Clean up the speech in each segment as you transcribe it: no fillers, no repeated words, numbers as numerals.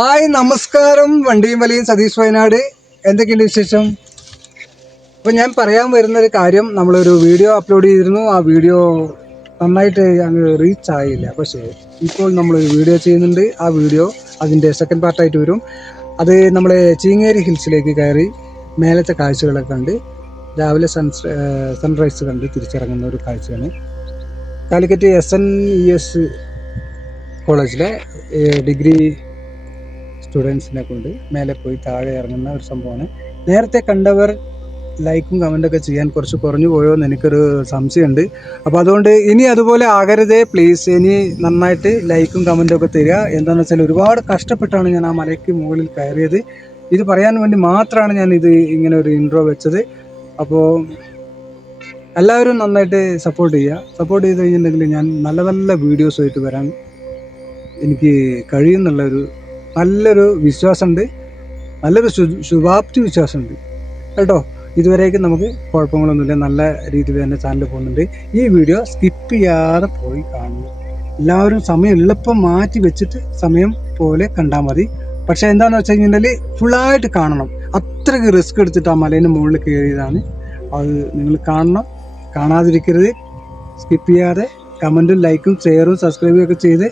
Hi നമസ്കാരം. വണ്ടിയും വലിയും സതീഷ് വയനാട്. എന്തൊക്കെയുണ്ട് വിശേഷം? അപ്പോൾ ഞാൻ പറയാൻ വരുന്നൊരു കാര്യം, നമ്മളൊരു വീഡിയോ അപ്ലോഡ് ചെയ്തിരുന്നു. ആ വീഡിയോ നന്നായിട്ട് അങ്ങ് റീച്ച് ആയില്ല. പക്ഷേ ഇപ്പോൾ നമ്മളൊരു വീഡിയോ ചെയ്യുന്നുണ്ട്. ആ വീഡിയോ അതിൻ്റെ സെക്കൻഡ് പാർട്ടായിട്ട് വരും. അത് നമ്മൾ ചീങ്ങേരി ഹിൽസിലേക്ക് കയറി മേലത്തെ കാഴ്ചകളൊക്കെ കണ്ട് രാവിലെ സൺറൈസ് കണ്ട് തിരിച്ചിറങ്ങുന്ന ഒരു കാഴ്ചയാണ്. കാലിക്കറ്റ് SNES കോളേജിലെ ഡിഗ്രി സ്റ്റുഡൻസിനെ കൊണ്ട് മേലെ പോയി താഴെ ഇറങ്ങുന്ന ഒരു സംഭവമാണ്. നേരത്തെ കണ്ടവർ ലൈക്കും കമൻറ്റൊക്കെ ചെയ്യാൻ കുറച്ച് കുറഞ്ഞു പോയോ എന്ന് എനിക്കൊരു സംശയമുണ്ട്. അപ്പോൾ അതുകൊണ്ട് ഇനി അതുപോലെ ആകരുതേ പ്ലീസ്. ഇനി നന്നായിട്ട് ലൈക്കും കമൻറ്റൊക്കെ തരിക. എന്താണെന്ന് വെച്ചാൽ ഒരുപാട് കഷ്ടപ്പെട്ടാണ് ഞാൻ ആ മലയ്ക്ക് മുകളിൽ കയറിയത്. ഇത് പറയാൻ വേണ്ടി മാത്രമാണ് ഞാൻ ഇത് ഇങ്ങനെ ഒരു ഇൻട്രോ വെച്ചത്. അപ്പോൾ എല്ലാവരും നന്നായിട്ട് സപ്പോർട്ട് ചെയ്യുക. സപ്പോർട്ട് ചെയ്ത് കഴിഞ്ഞിട്ടുണ്ടെങ്കിൽ ഞാൻ നല്ല നല്ല വീഡിയോസുമായിട്ട് വരാൻ എനിക്ക് കഴിയുമെന്നുള്ളൊരു നല്ലൊരു വിശ്വാസമുണ്ട്. നല്ലൊരു ശുഭാപ്തി വിശ്വാസമുണ്ട് കേട്ടോ. ഇതുവരേക്കും നമുക്ക് കുഴപ്പങ്ങളൊന്നുമില്ല. നല്ല രീതിയിൽ തന്നെ ചാനൽ പോകുന്നുണ്ട്. ഈ വീഡിയോ സ്കിപ്പ് ചെയ്യാതെ പോയി കാണുന്നു. എല്ലാവരും സമയം എളുപ്പം മാറ്റി വെച്ചിട്ട് സമയം പോലെ കണ്ടാൽ മതി. പക്ഷേ എന്താണെന്ന് വെച്ച് കഴിഞ്ഞിട്ടുണ്ടെങ്കിൽ ഫുള്ളായിട്ട് കാണണം. അത്രയ്ക്ക് റിസ്ക് എടുത്തിട്ട് ആ മലേൻ്റെ മുകളിൽ കയറിയതാണ്. അത് നിങ്ങൾ കാണണം. കാണാതിരിക്കരുത്. സ്കിപ്പ് ചെയ്യാതെ കമൻറ്റും ലൈക്കും ഷെയറും സബ്സ്ക്രൈബും ഒക്കെ ചെയ്ത്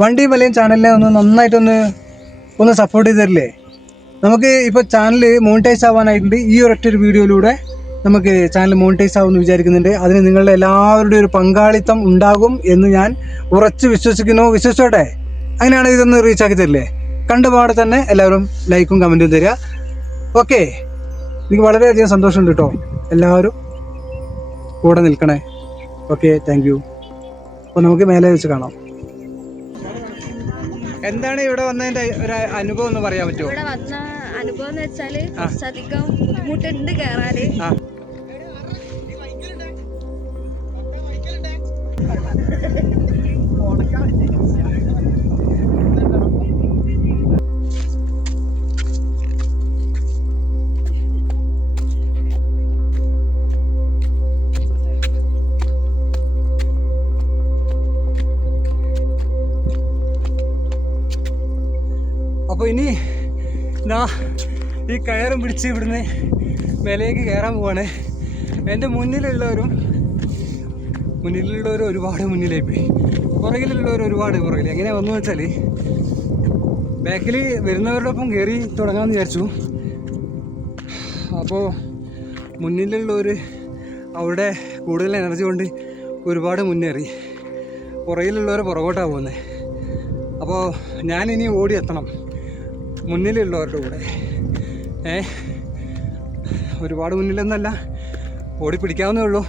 വണ്ടിയും വലിയും ചാനലിനെ ഒന്ന് സപ്പോർട്ട് ചെയ്ത് തരില്ലേ? നമുക്ക് ഇപ്പോൾ ചാനൽ മോണിറ്റൈസ് ആവാനായിട്ടുണ്ട്. ഈ ഒരൊറ്റൊരു വീഡിയോയിലൂടെ നമുക്ക് ചാനൽ മോണിറ്റൈസ് ആവുമെന്ന് വിചാരിക്കുന്നുണ്ട്. അതിന് നിങ്ങളുടെ എല്ലാവരുടെയും ഒരു പങ്കാളിത്തം ഉണ്ടാകും എന്ന് ഞാൻ ഉറച്ച് വിശ്വസിക്കുന്നു. വിശ്വസിച്ചോട്ടെ. അങ്ങനെയാണെങ്കിൽ ഇതൊന്ന് റീച്ചാക്കി തരില്ലേ? കണ്ടപാടെ തന്നെ എല്ലാവരും ലൈക്കും കമൻറ്റും തരിക. ഓക്കെ, എനിക്ക് വളരെയധികം സന്തോഷമുണ്ട് കേട്ടോ. എല്ലാവരും കൂടെ നിൽക്കണേ. Okay, thank U. അപ്പോൾ നമുക്ക് മേലെ വെച്ച് കാണാം. എന്താണ് ഇവിടെ വന്നതിന്റെ ഒരു അനുഭവം എന്ന് പറയാൻ പറ്റുമോ? ഇവിടെ വന്ന അനുഭവം എന്ന് വെച്ചാല് കുറച്ചധികം ബുദ്ധിമുട്ടുണ്ട് കയറാന്. അപ്പോൾ ഇനി ഈ കയറും പിടിച്ച് ഇവിടുന്ന് മേലേക്ക് കയറാൻ പോവാണ്. എൻ്റെ മുന്നിലുള്ളവരും ഒരുപാട് മുന്നിലായി പോയി. പുറകിലുള്ളവർ ഒരുപാട് പുറകിൽ. എങ്ങനെ വന്നു വെച്ചാൽ ബാക്കിൽ വരുന്നവരുടെ ഒപ്പം കയറി തുടങ്ങാമെന്ന് വിചാരിച്ചു. അപ്പോൾ മുന്നിലുള്ളവർ അവിടെ കൂടുതൽ എനർജി കൊണ്ട് ഒരുപാട് മുന്നേറി. പുറകിലുള്ളവർ പുറകോട്ടാണ് പോകുന്നത്. അപ്പോൾ ഞാനിനി ഓടി എത്തണം മുന്നിലുള്ളവരുടെ കൂടെ. ഒരുപാട് മുന്നിലൊന്നല്ല, ഓടി പിടിക്കാവുന്നേ ഉള്ളൂ.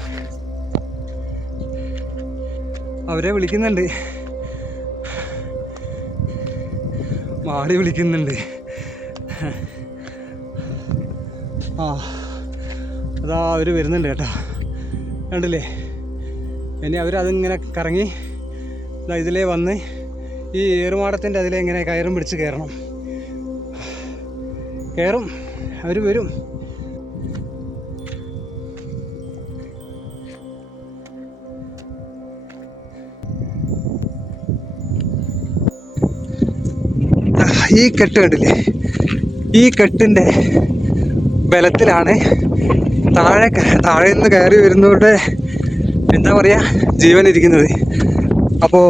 അവരെ വിളിക്കുന്നുണ്ട്, മാടി വിളിക്കുന്നുണ്ട്. അതാ അവർ വരുന്നുണ്ട് കേട്ടോ, കണ്ടില്ലേ? ഇനി അവരതിങ്ങനെ കറങ്ങി ഇതിലേ വന്ന് ഈ ഏറുമാടത്തിൻ്റെ അതിലെ ഇങ്ങനെ കയറും പിടിച്ച് കയറണം. കയറും, അവർ വരും. ഈ കെട്ട് കണ്ടില്ലേ? ഈ കെട്ടിൻ്റെ ബലത്തിലാണ് താഴെ നിന്ന് കയറി വരുന്നവരുടെ എന്താ പറയുക ജീവൻ ഇരിക്കുന്നത്. അപ്പോൾ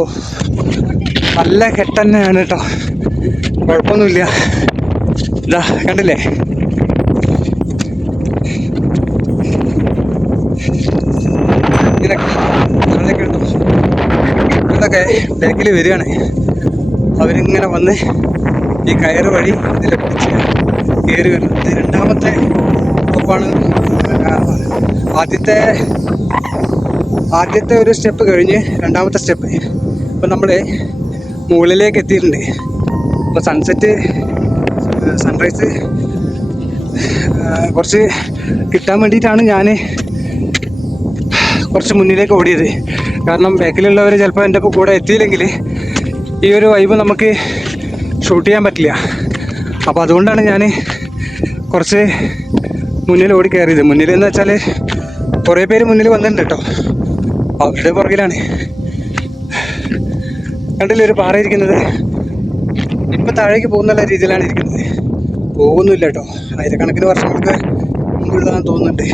നല്ല കെട്ട് തന്നെയാണ് കേട്ടോ, കുഴപ്പമൊന്നുമില്ല. ഇതാ കണ്ടില്ലേ? ഇതൊക്കെ ബാക്കിൽ വരികയാണ്. അവരിങ്ങനെ വന്ന് ഈ കയറ് വഴി ഇതിൽ പിടിച്ച് കയറി വരുന്നത്. രണ്ടാമത്തെ സ്റ്റോപ്പാണ്. ആദ്യത്തെ ഒരു സ്റ്റെപ്പ് കഴിഞ്ഞ് രണ്ടാമത്തെ സ്റ്റെപ്പ്. ഇപ്പം നമ്മൾ മുകളിലേക്ക് എത്തിയിട്ടുണ്ട്. അപ്പോൾ സൺറൈസ് കുറച്ച് കിട്ടാൻ വേണ്ടിയിട്ടാണ് ഞാൻ കുറച്ച് മുന്നിലേക്ക് ഓടിയത്. കാരണം ബാക്കിലുള്ളവർ ചിലപ്പോൾ എൻ്റെ കൂടെ എത്തിയില്ലെങ്കിൽ ഈ ഒരു വൈബ് നമുക്ക് ഷൂട്ട് ചെയ്യാൻ പറ്റില്ല. അപ്പോൾ അതുകൊണ്ടാണ് ഞാൻ കുറച്ച് മുന്നിൽ ഓടി കയറിയത്. മുന്നിലെന്ന് വെച്ചാൽ കുറേ പേര് മുന്നിൽ വന്നിട്ടുണ്ട് കേട്ടോ. അവരുടെ പുറകിലാണ്. കണ്ടില്ലേ ഒരു പാറ ഇരിക്കുന്നത്? ഇപ്പം താഴേക്ക് പോകുന്നുള്ള രീതിയിലാണ് ഇരിക്കുന്നത്. പോകുന്നില്ല കേട്ടോ, ആയിരക്കണക്കിന് വർഷങ്ങൾക്ക് മുമ്പുള്ളതാണെന്ന് തോന്നുന്നുണ്ട്.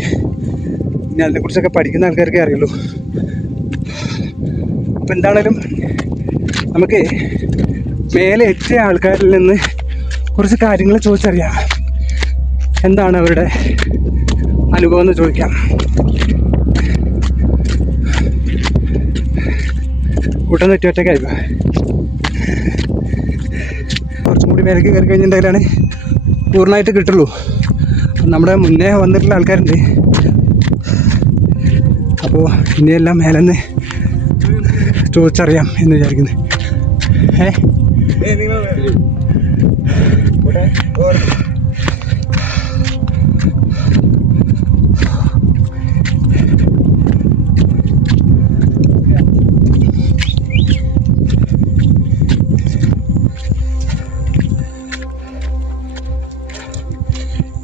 ഇനി അതിനെക്കുറിച്ചൊക്കെ പഠിക്കുന്ന ആൾക്കാർക്കേ അറിയുള്ളൂ. അപ്പം എന്താണേലും നമുക്ക് മേലെ എത്തിയ ആൾക്കാരിൽ നിന്ന് കുറച്ച് കാര്യങ്ങൾ ചോദിച്ചറിയാം. എന്താണ് അവരുടെ അനുഭവം എന്ന് ചോദിക്കാം. കൂട്ടം തെറ്റി ഒറ്റയ്ക്കായി കുറച്ചും കൂടി മേലേക്ക് കയറി കഴിഞ്ഞിട്ടുണ്ടെങ്കിലാണ് പൂർണ്ണമായിട്ട് കിട്ടുള്ളൂ. നമ്മുടെ മുന്നേ വന്നിട്ടുള്ള ആൾക്കാരുണ്ട്. അപ്പോൾ ഇനിയെല്ലാം മേലെന്ന് ചോദിച്ചറിയാം എന്ന് വിചാരിക്കുന്നത്.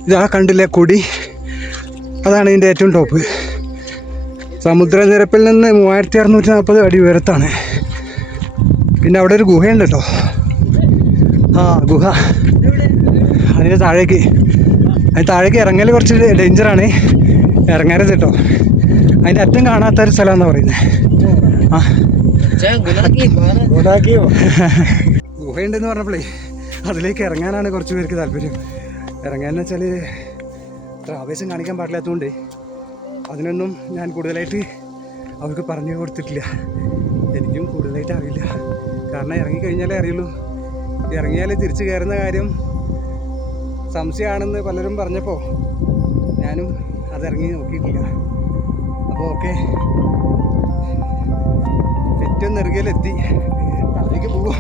ഇതാ കണ്ടില്ലേ കൊടി, അതാണ് ഇതിൻ്റെ ഏറ്റവും ടോപ്പ്. സമുദ്രനിരപ്പിൽ നിന്ന് 3640 അടി ഉയരത്താണ്. പിന്നെ അവിടെ ഒരു ഗുഹയുണ്ട് കേട്ടോ. ആ ഗുഹ, അതിന് താഴേക്ക് ഇറങ്ങൽ കുറച്ച് ഡേഞ്ചറാണ്, ഇറങ്ങരുത് കേട്ടോ. അതിൻ്റെ അറ്റം കാണാത്തൊരു സ്ഥലമാണെന്നാണ് പറയുന്നത്. ആ ഗുഹയുണ്ടെന്ന് പറഞ്ഞപ്പോഴേ അതിലേക്ക് ഇറങ്ങാനാണ് കുറച്ച് പേർക്ക് താല്പര്യം. ഇറങ്ങാന്ന് വെച്ചാൽ അത്ര ആവേശം കാണിക്കാൻ പാടില്ലാത്തതുകൊണ്ട് അതിനൊന്നും ഞാൻ കൂടുതലായിട്ട് അവർക്ക് പറഞ്ഞു കൊടുത്തിട്ടില്ല. എനിക്കും കൂടുതലായിട്ട് അറിയില്ല, കാരണം ഇറങ്ങിക്കഴിഞ്ഞാലേ അറിയുള്ളൂ. ഇറങ്ങിയാൽ തിരിച്ചു കയറുന്ന കാര്യം സംശയമാണെന്ന് പലരും പറഞ്ഞപ്പോൾ ഞാനും അതിറങ്ങി നോക്കിയിട്ടില്ല. അപ്പോൾ ഓക്കെ, ഏറ്റവും നെറുകയിലെത്തി, അതിലേക്ക് പോവാം.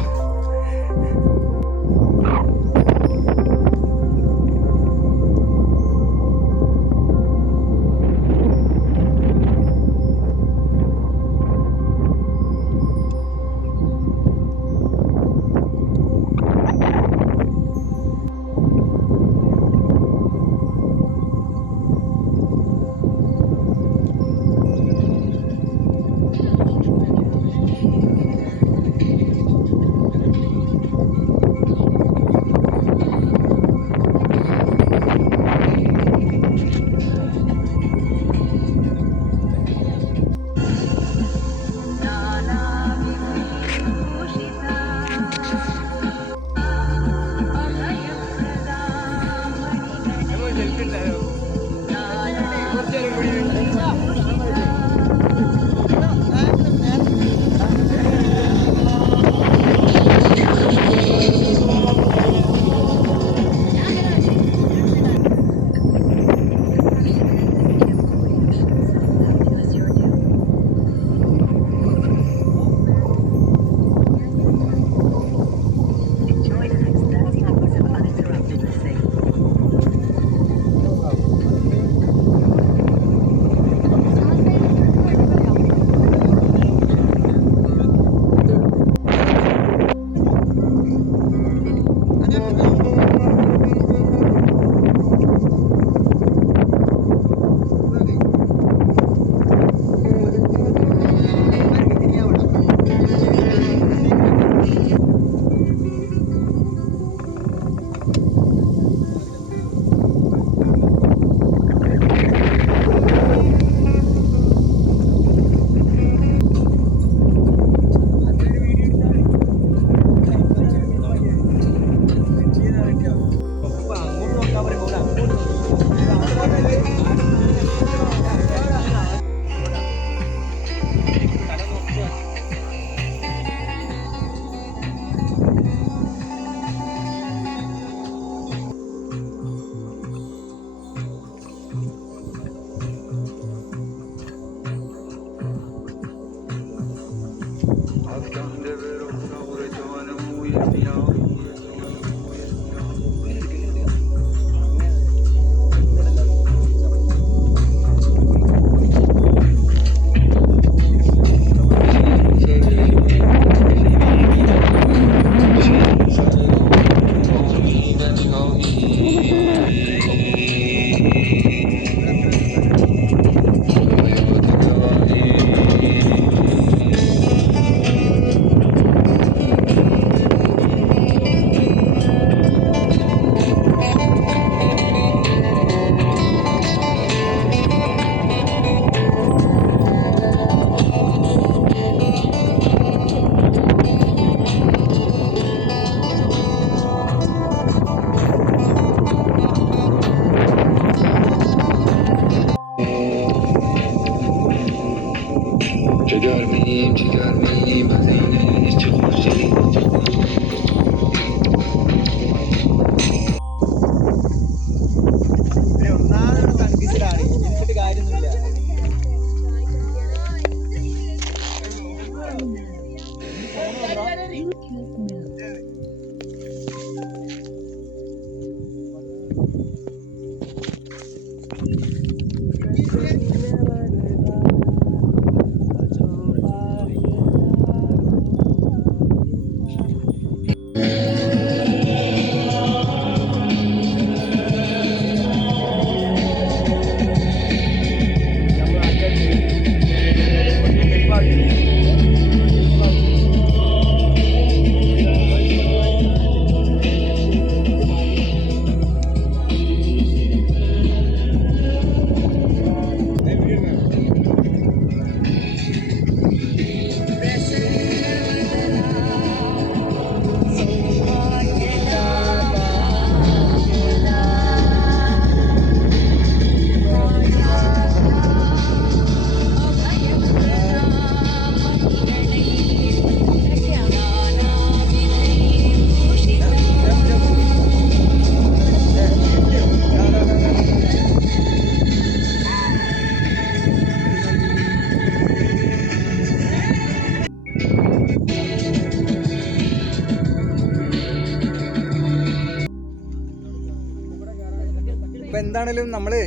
അപ്പൊ എന്താണേലും നമ്മള്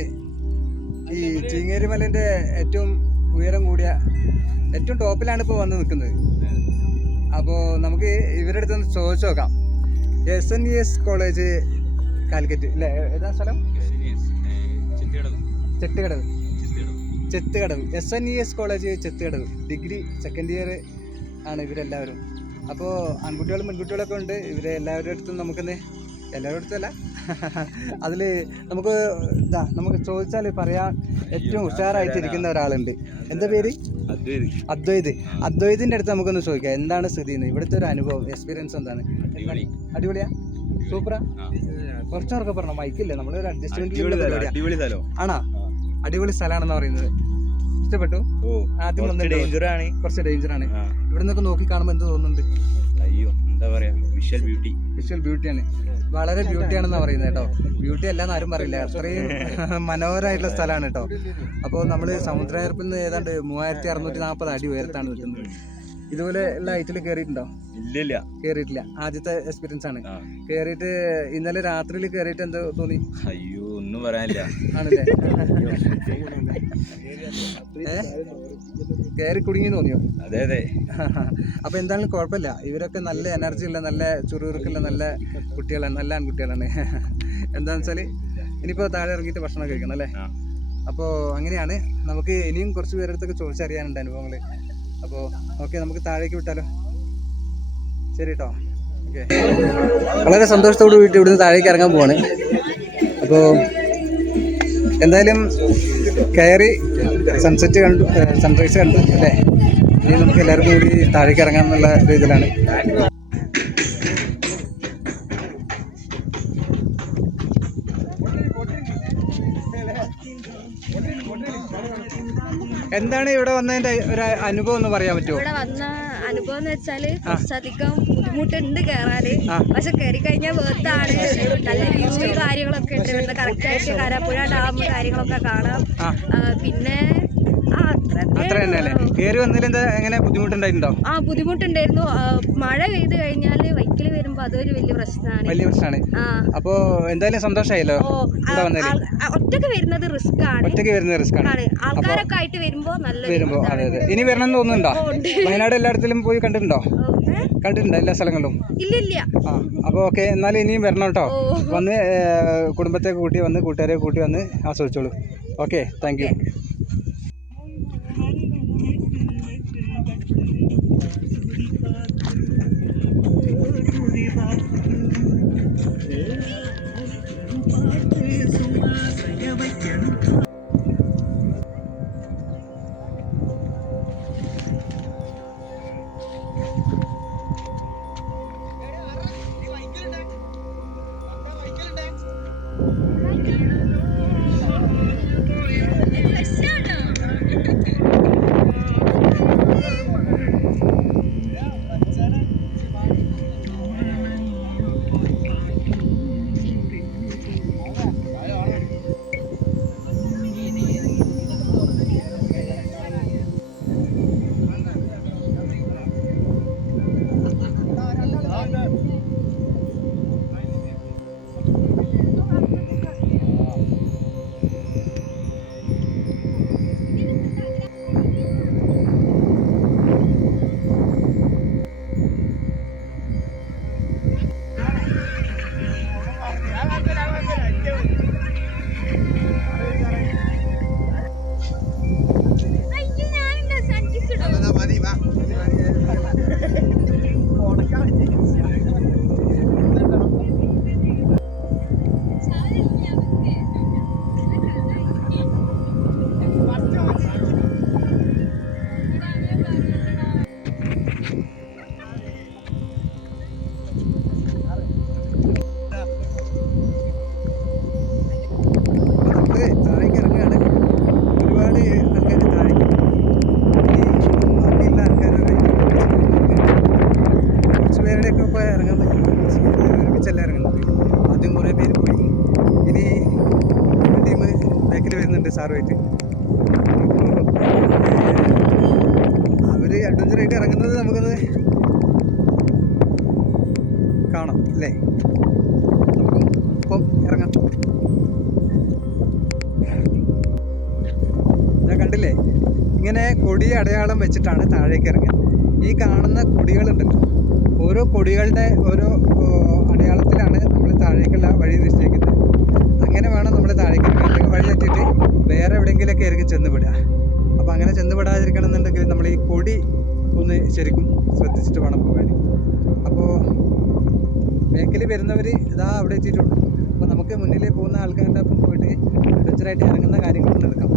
ഈ ചീങ്ങേരിമലന്റെ ഏറ്റവും ഉയരം കൂടിയ ഏറ്റവും ടോപ്പിലാണ് ഇപ്പോൾ വന്ന് നിൽക്കുന്നത്. അപ്പോൾ നമുക്ക് ഇവരുടെ അടുത്ത് ഒന്ന് ചോദിച്ചു നോക്കാം. SNES കോളേജ് കാലിക്കറ്റ് അല്ലേ? ഏതാ സ്ഥലം? Chethukadavu. SNES college Chethukadavu degree second year ആണ് ഇവരെല്ലാവരും. അപ്പോൾ ആൺകുട്ടികളും പെൺകുട്ടികളൊക്കെ ഉണ്ട്. ഇവരെ എല്ലാവരുടെ അടുത്തും നമുക്കൊന്ന്, എല്ലാവരുടെ അടുത്തല്ല അതിൽ നമുക്ക് ചോദിച്ചാൽ പറയാൻ ഏറ്റവും ഉഷാറായിട്ടിരിക്കുന്ന ഒരാളുണ്ട്. എന്താ പേര്? അദ്വൈതിന്റെ അടുത്ത് നമുക്കൊന്ന് ചോദിക്കാം എന്താണ് സ്ഥിതി എന്ന്, ഇവിടുത്തെ ഒരു അനുഭവം, എക്സ്പീരിയൻസ് എന്താണ്? അടിപൊളിയാ? സൂപ്പറാ? കുറച്ചവർക്ക് പറഞ്ഞോ, മൈക്കില്ലേ, നമ്മളൊരു അഡ്ജസ്റ്റ്മെന്റ് ആണോ? അടിപൊളി സ്ഥലമാണെന്ന് പറയുന്നത്. ഇഷ്ടപ്പെട്ടു? ആദ്യം കുറച്ച് ഡേഞ്ചർ ആണ്. ഇവിടെ നിന്നൊക്കെ നോക്കി കാണുമ്പോൾ എന്ത് തോന്നുന്നുണ്ട്? അയ്യോ, എന്താ പറയാ, വിഷ്വൽ ബ്യൂട്ടിയാണ്. വളരെ ബ്യൂട്ടിയാണെന്നാ പറയുന്നത് കേട്ടോ. ബ്യൂട്ടി അല്ലാന്ന് ആരും പറയില്ല, അത്രയും മനോഹരമായിട്ടുള്ള സ്ഥലമാണ് കേട്ടോ. അപ്പോൾ നമ്മൾ സമുദ്രനിരപ്പിൽ നിന്ന് ഏതാണ്ട് 3640 അടി ഉയരത്താണ് നിൽക്കുന്നത്. ഇതുപോലെ ഉള്ള ഹൈറ്റിൽ കയറിയിട്ടുണ്ടോ? ഇല്ല, കയറിയിട്ടില്ല. ആദ്യത്തെ എക്സ്പീരിയൻസ് ആണ്. കയറിയിട്ട് ഇന്നലെ രാത്രിയിൽ കയറിയിട്ട് എന്താ തോന്നി? അയ്യോ, ഒന്നും പറയാനില്ല. ആണല്ലേ? കയറി കുടുങ്ങി തോന്നിയോ? അതെ. അപ്പൊ എന്തായാലും കുഴപ്പമില്ല. ഇവരൊക്കെ നല്ല എനർജി ഉള്ള, നല്ല ചുറുചുറുക്കുള്ള നല്ല കുട്ടികളാണ്, നല്ല ആൺകുട്ടികളാണ്. എന്താണെന്ന് വെച്ചാൽ ഇനിയിപ്പോൾ താഴെ ഇറങ്ങിയിട്ട് ഭക്ഷണം കഴിക്കണം അല്ലേ? അപ്പോൾ അങ്ങനെയാണ്. നമുക്ക് ഇനിയും കുറച്ച് പേരുടെ അടുത്തൊക്കെ ചോദിച്ചറിയാനുണ്ട് അനുഭവങ്ങൾ. അപ്പോൾ ഓക്കെ, നമുക്ക് താഴേക്ക് വിട്ടാലോ? ശരി കേട്ടോ. ഓക്കെ, വളരെ സന്തോഷത്തോട് കൂടി ഇവിടുന്ന് താഴേക്ക് ഇറങ്ങാൻ പോവാണ്. അപ്പോൾ എന്തായാലും കയറി സൺസെറ്റ് കണ്ടു, സൺറൈസ് കണ്ടു അല്ലേ? ഇനി നമുക്ക് എല്ലാവർക്കും കൂടി താഴേക്ക് ഇറങ്ങാമെന്നുള്ള രീതിയിലാണ്. എന്താണ് ഇവിടെ വന്നതിന്റെ ഒരു അനുഭവം എന്ന് പറയാൻ പറ്റുമോ? ഇവിടെ വന്ന അനുഭവം എന്ന് വെച്ചാല് കുറച്ചധികം ബുദ്ധിമുട്ടുണ്ട് കയറാന്. പക്ഷെ കയറി കഴിഞ്ഞാൽ വേർത്താണ്. നല്ല വ്യൂ കാര്യങ്ങളൊക്കെ ഉണ്ട്. ഇവിടുത്തെ കറക്റ്റ് ആയിട്ട് കാരാപ്പുഴ ഡാം കാര്യങ്ങളൊക്കെ കാണാം. പിന്നെ അത്ര തന്നെയല്ലേ? കയറി വന്നതിൽ എങ്ങനെ ബുദ്ധിമുട്ടുണ്ടായിട്ടുണ്ടോ? ബുദ്ധിമുട്ടുണ്ടായിരുന്നു. മഴ പെയ്ത് കഴിഞ്ഞാല് വൈക്കിൽ വരുമ്പോ അതൊരു വലിയ പ്രശ്നമാണ്. അപ്പോ എന്തായാലും സന്തോഷമായല്ലോ. ഒറ്റക്ക് വരുന്നത് റിസ്ക് ആണ്. ആൾക്കാരൊക്കെ ആയിട്ട് വരുമ്പോ അതെ. ഇനി വരണം എന്ന് തോന്നുന്നുണ്ടോ? വയനാട് എല്ലായിടത്തിലും പോയി കണ്ടിട്ടുണ്ടോ? എല്ലാ സ്ഥലങ്ങളിലും? ഇല്ല. അപ്പൊ ഓക്കെ, എന്നാലും ഇനിയും വരണം കേട്ടോ. വന്ന് കുടുംബത്തെ കൂട്ടി വന്ന്, കൂട്ടുകാരെ കൂട്ടി വന്ന് ആസ്വദിച്ചോളൂ. Okay, thank you. തിരിച്ചല്ല ഇറങ്ങുന്നത്. ആദ്യം കുറേ പേര് പോയി. ഇനി ടീം ബാക്കിൽ വരുന്നുണ്ട് സാറുമായിട്ട്. അവർ അഡ്വഞ്ചറായിട്ട് ഇറങ്ങുന്നത് നമുക്കൊന്ന് കാണാം അല്ലേ? നമുക്കും ഇപ്പം ഇറങ്ങാം. ഞാൻ കണ്ടില്ലേ, ഇങ്ങനെ കൊടി അടയാളം വെച്ചിട്ടാണ് താഴേക്ക് ഇറങ്ങുക. ഈ കാണുന്ന കൊടികളുണ്ടല്ലോ, ഓരോ കൊടികളുടെ ഓരോ അടയാളത്തിലാണ് നമ്മൾ താഴേക്കുള്ള വഴി നിശ്ചയിക്കുന്നത്. അങ്ങനെ വേണം നമ്മൾ താഴേക്ക് ഇറങ്ങാൻ. അല്ലെങ്കിൽ വഴി തെറ്റിയിട്ട് വേറെ എവിടെയെങ്കിലുമൊക്കെ ആയിരിക്കും ചെന്നുപെടുക. അപ്പോൾ അങ്ങനെ ചെന്നുപെടാതിരിക്കണം എന്നുണ്ടെങ്കിൽ നമ്മൾ ഈ കൊടി ഒന്ന് ശരിക്കും ശ്രദ്ധിച്ചിട്ട് വേണം പോകാൻ. അപ്പോൾ ബാക്കിൽ വരുന്നവർ ഇതാ അവിടെ എത്തിയിട്ടുള്ളൂ. അപ്പോൾ നമുക്ക് മുന്നിൽ പോകുന്ന ആൾക്കാരുടെ ഒപ്പം പോയിട്ട് അഡ്വഞ്ചറായിട്ട് ഇറങ്ങുന്ന കാര്യങ്ങളൊന്നും എടുക്കാം.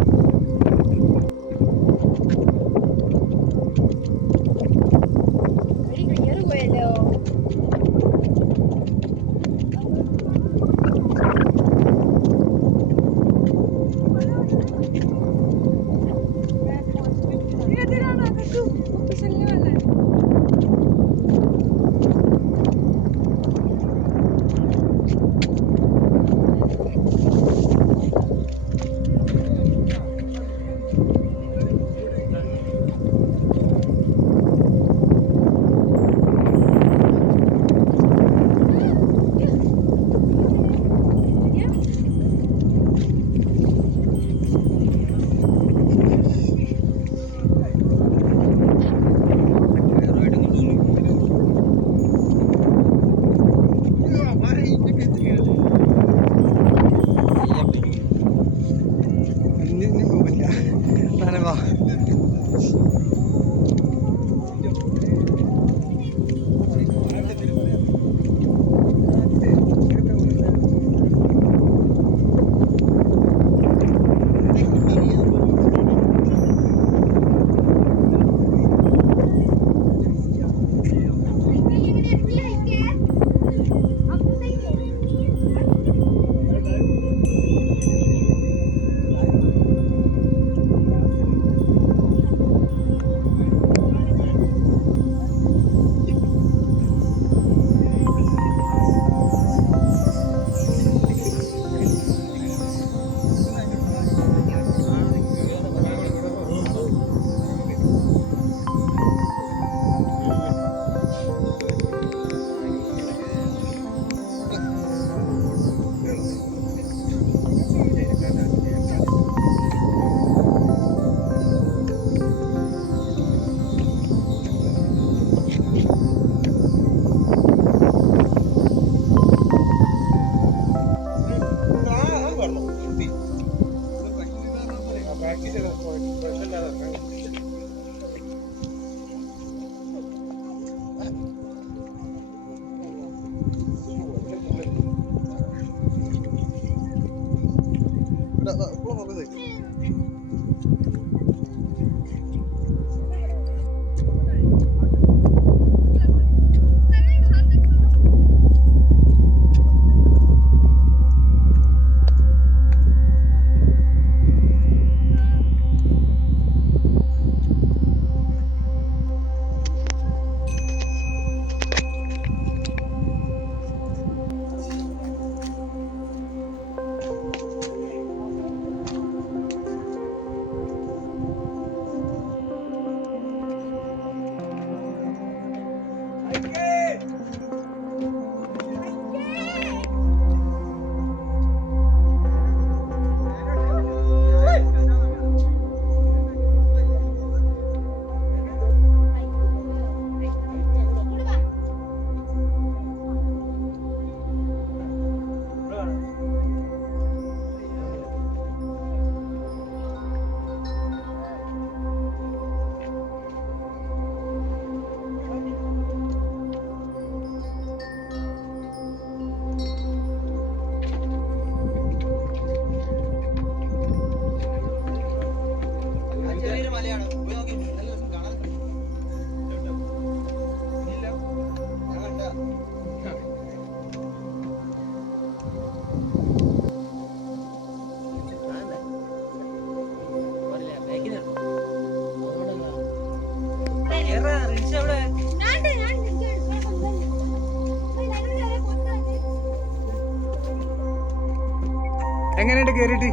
എങ്ങനെയുണ്ട് കേറിയിട്ട്?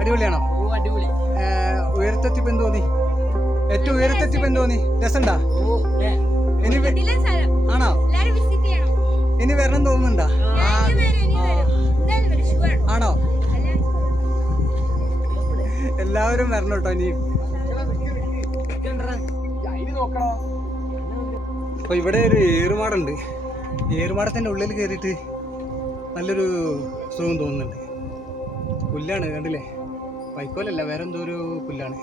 അടിപൊളിയാണോ? ഉയരത്തെത്തിപ്പ് എന്ത് തോന്നി? ഏറ്റവും ഉയരത്തെത്തിപ്പ് എന്ത് തോന്നി? രസമുണ്ടാ? ഇനി ആണോ? ഇനി വരണം തോന്നുന്നുണ്ടാ? ആണോ? എല്ലാവരും വരണം കേട്ടോ ഇനിയും. അപ്പൊ ഇവിടെ ഒരു ഏറുമാടുണ്ട്. ഏറുമാടത്തിന്റെ ഉള്ളിൽ കയറിയിട്ട് നല്ലൊരു സുഖം തോന്നുന്നുണ്ട്. പുല്ലാണ് കണ്ടില്ലേ? വൈക്കോലല്ല, വേറെ എന്തോ ഒരു പുല്ലാണ്.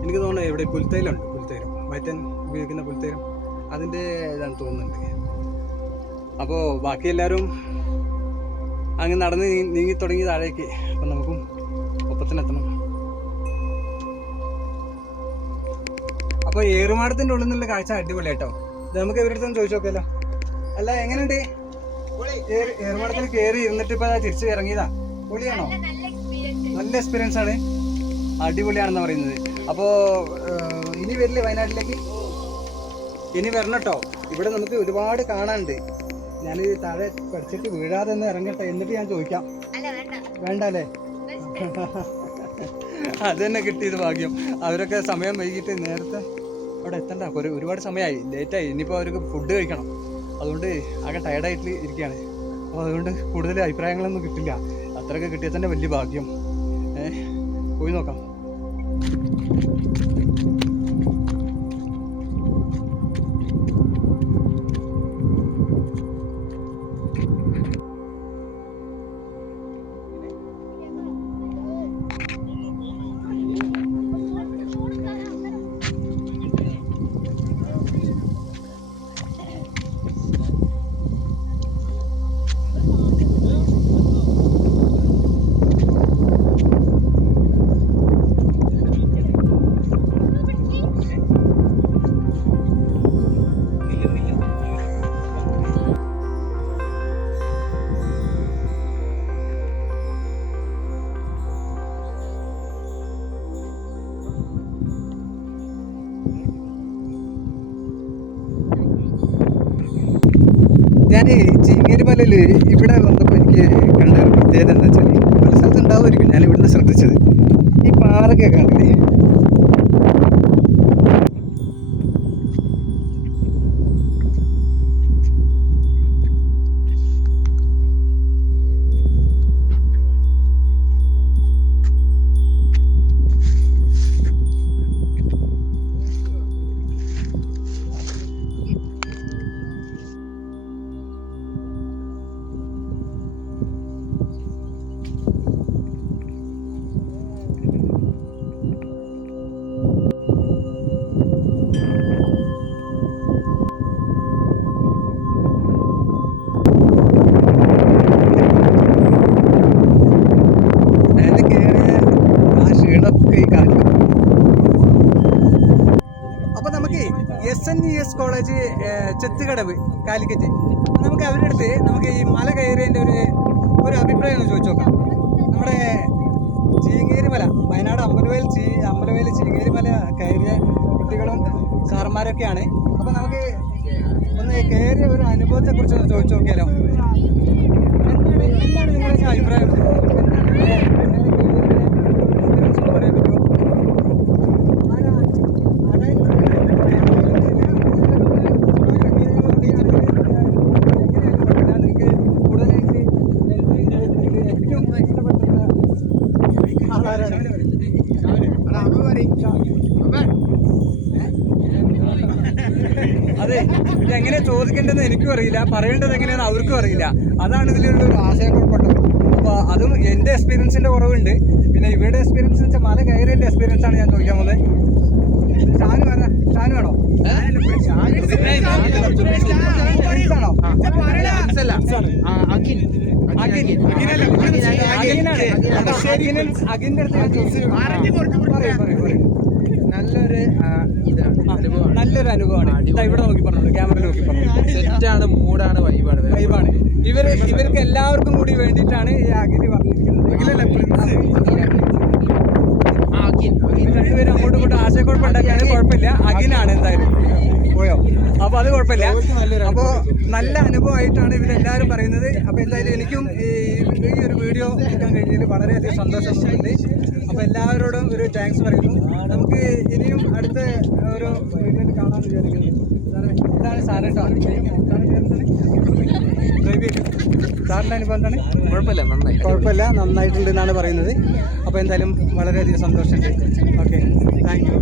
എനിക്ക് തോന്നുന്നത് ഇവിടെ പുൽത്തൈലുണ്ട്, പുൽത്തൈലം വയറ്റാൻ ഉപയോഗിക്കുന്ന പുൽത്തൈലം, അതിൻ്റെ ഇതാണ് തോന്നുന്നുണ്ട്. അപ്പോൾ ബാക്കി എല്ലാവരും അങ്ങ് നടന്ന് നീങ്ങി തുടങ്ങി താഴേക്ക്. അപ്പം നമുക്കും ഒപ്പത്തിനെത്തണം. അപ്പോൾ ഏറുമാടത്തിൻ്റെ ഉള്ളിൽ നിന്നുള്ള കാഴ്ച അടിപൊളിയാട്ടോ. ഇത് നമുക്ക് ഇവരുടെ അടുത്ത് ചോദിച്ചു നോക്കിയല്ലോ. അല്ല എങ്ങനെയുണ്ട്? ഏറുമാടത്തിൽ കയറി ഇരുന്നിട്ട് ഇപ്പോൾ തിരിച്ച് ഇറങ്ങിയതാ. പൊളിയാണോ? നല്ല എക്സ്പീരിയൻസ് ആണ്, അടിപൊളിയാണെന്ന് പറയുന്നത്. അപ്പോൾ ഇനി വരില്ലേ വയനാട്ടിലേക്ക്? ഇനി വരണം കേട്ടോ. ഇവിടെ നമുക്ക് ഒരുപാട് കാണാനുണ്ട്. ഞാൻ താഴെ പഠിച്ചിട്ട് വീഴാതെ ഒന്ന് ഇറങ്ങട്ടെ, എന്നിട്ട് ഞാൻ ചോദിക്കാം. വേണ്ട അല്ലേ? അത് തന്നെ കിട്ടിയത് ഭാഗ്യം. അവരൊക്കെ സമയം വൈകിട്ട് നേരത്തെ അവിടെ എത്തണ്ട, ഒരുപാട് സമയമായി, ലേറ്റായി. ഇനിയിപ്പോൾ അവർക്ക് ഫുഡ് കഴിക്കണം. അതുകൊണ്ട് ആകെ ടയർഡായിട്ട് ഇരിക്കുകയാണ്. അപ്പോൾ അതുകൊണ്ട് കൂടുതൽ അഭിപ്രായങ്ങളൊന്നും കിട്ടില്ല. അത്രയൊക്കെ കിട്ടിയാൽ തന്നെ വലിയ ഭാഗ്യം. പോയി നോക്കാം. ഞാൻ ചീങ്ങേരിമലയിൽ ഇവിടെ വന്നപ്പോൾ എനിക്ക് കണ്ട ഒരു പ്രത്യേകത എന്താ വെച്ചാൽ, പല സ്ഥലത്ത് ഉണ്ടാവുമായിരിക്കും, ഞാൻ ഇവിടുന്ന് ശ്രദ്ധിച്ചത് ഈ പാറൊക്കെ കാണില്ലേ, SNES കോളേജ് ചെത്തുകടവ് കാലിക്കറ്റ്. നമുക്ക് അവരുടെ അടുത്ത് നമുക്ക് ഈ മല കയറിയതിൻ്റെ ഒരു അഭിപ്രായം ഒന്ന് ചോദിച്ചു നോക്കാം. നമ്മുടെ ചീങ്ങേരിമല, വയനാട് അമ്പലവേൽ ചീങ്ങേരിമല കയറിയ കുട്ടികളും സാറന്മാരൊക്കെയാണ്. അപ്പോൾ നമുക്ക് ഒന്ന് കയറിയ ഒരു അനുഭവത്തെക്കുറിച്ച് ഒന്ന് ചോദിച്ചു നോക്കിയാലോ. എന്താണ് നിങ്ങളുടെ അഭിപ്രായം? അതെ, ഇതെങ്ങനെ ചോദിക്കേണ്ടതെന്ന് എനിക്കും അറിയില്ല, പറയേണ്ടത് എങ്ങനെയാണെന്ന് അവർക്കും അറിയില്ല. അതാണ് ഇതിലുള്ള ആശയക്കുഴപ്പം. അപ്പോൾ അതും എൻ്റെ എക്സ്പീരിയൻസിൻ്റെ കുറവുണ്ട്. പിന്നെ ഇവരുടെ എക്സ്പീരിയൻസ് വെച്ചാൽ മല കയറിയതിൻ്റെ എക്സ്പീരിയൻസ് ആണ് ഞാൻ ചോദിക്കാൻ പോകുന്നത്. ഷാനു വേണോ? ആണോ? അഖിലിന്റെ അടുത്ത് നല്ലൊരു അനുഭവമാണ്. ഇവിടെ നോക്കി പറഞ്ഞു, ക്യാമറ നോക്കി പറഞ്ഞു. സെറ്റാണ്, മൂടാണ്, വൈബാണ്. ഇവർക്ക് എല്ലാവർക്കും കൂടി വേണ്ടിയിട്ടാണ് ഈ അഖില് പറഞ്ഞിരിക്കുന്നത്. രണ്ടുപേരും അങ്ങോട്ടും ഇങ്ങോട്ടും ആശയക്കുഴപ്പമുണ്ടാക്കിയാണ്, കുഴപ്പമില്ല. അഖിലാണ് എന്തായാലും പോയോ? അപ്പോൾ അത് കുഴപ്പമില്ല. അപ്പോൾ നല്ല അനുഭവമായിട്ടാണ് ഇവരെല്ലാവരും പറയുന്നത്. അപ്പോൾ എന്തായാലും എനിക്കും ഈ ഒരു വീഡിയോ എടുക്കാൻ കഴിഞ്ഞതിൽ വളരെയധികം സന്തോഷമുണ്ട്. അപ്പോൾ എല്ലാവരോടും ഒരു താങ്ക്സ് പറയുന്നു. നമുക്ക് ഇനിയും അടുത്ത ഒരു വീഡിയോയിൽ കാണാമെന്ന് വിചാരിക്കുന്നു. ഇതാണ് സാറ് കേട്ടോ. സാറിൻ്റെ അനുഭവം എന്താണ്? കുഴപ്പമില്ല, നന്നായിട്ടുണ്ട് എന്നാണ് പറയുന്നത്. അപ്പോൾ എന്തായാലും വളരെയധികം സന്തോഷമുണ്ട്. Okay, thank U.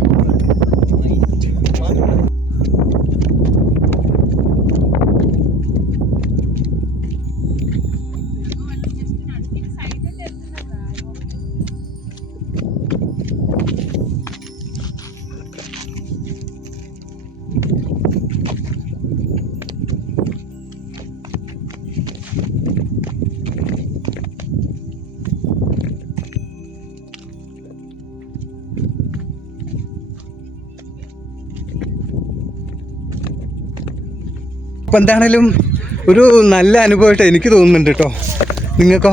അപ്പം എന്താണേലും ഒരു നല്ല അനുഭവമായിട്ട് എനിക്ക് തോന്നുന്നുണ്ട് കേട്ടോ. നിങ്ങൾക്കോ?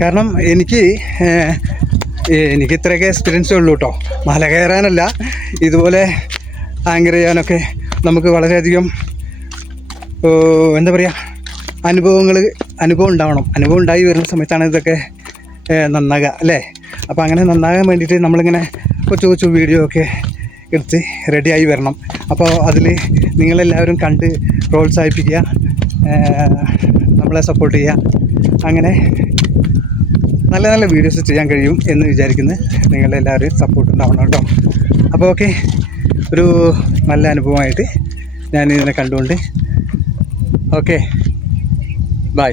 കാരണം എനിക്ക് ഇത്രയൊക്കെ എക്സ്പീരിയൻസേ ഉള്ളൂ കേട്ടോ. മല കയറാനല്ല, ഇതുപോലെ ആങ്കർ ചെയ്യാനൊക്കെ നമുക്ക് വളരെയധികം എന്താ പറയുക അനുഭവം ഉണ്ടാവണം. അനുഭവം ഉണ്ടായി വരുന്ന സമയത്താണ് ഇതൊക്കെ നന്നാകുക അല്ലേ? അപ്പോൾ അങ്ങനെ നന്നാകാൻ വേണ്ടിയിട്ട് നമ്മളിങ്ങനെ കൊച്ചു കൊച്ചു വീഡിയോ ഒക്കെ എടുത്ത് റെഡിയായി വരണം. അപ്പോൾ അതിൽ നിങ്ങളെല്ലാവരും കണ്ട് പ്രോത്സാഹിപ്പിക്കുക, നമ്മളെ സപ്പോർട്ട് ചെയ്യുക. അങ്ങനെ നല്ല നല്ല വീഡിയോസ് ചെയ്യാൻ കഴിയും എന്ന് വിചാരിക്കുന്നു. നിങ്ങളുടെ എല്ലാവരും സപ്പോർട്ട് ഉണ്ടാവണം കേട്ടോ. അപ്പോൾ ഓക്കെ, ഒരു നല്ല അനുഭവമായിട്ട് ഞാൻ ഇതിനെ കണ്ടുകൊണ്ട് ഓക്കെ ബൈ.